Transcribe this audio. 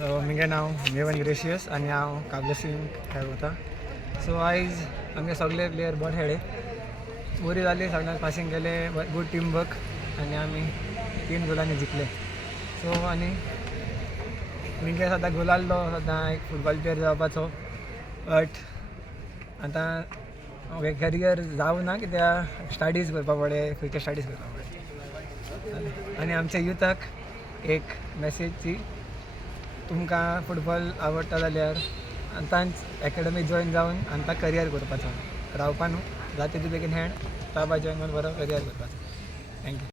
म्हजें नांव maven gracious आनी हांव काबले सिंग खेळटा. सो आयज आमगे सगळे प्लेयर बरे खेळ्ळे, बरी जाली, सगळ्यांक पासींग केले, गूड टीम वर्क आनी आमी 3 गोलांनी जिखले. सो आनी म्हजे सद्दां गोल आहलो सद्दां एक फुटबॉल प्लेयर जावपाचो, बट आतां म्हगे करियर जावं ना कित्याक स्टडीज करपा पडे, फ्युचर स्टडीज करपा पडे. आनी आमच्या युथाक एक मॅसेज ती, तुमकां फुटबॉल आवडटा जाल्यार आतांच एकेडमी जॉयन जावन आतां करियर करपाचो, रावपा न्हू, जाता तितले बेगीन हेण ताबा जॉयन करून बरो करियर करपाचो. थँक्यू.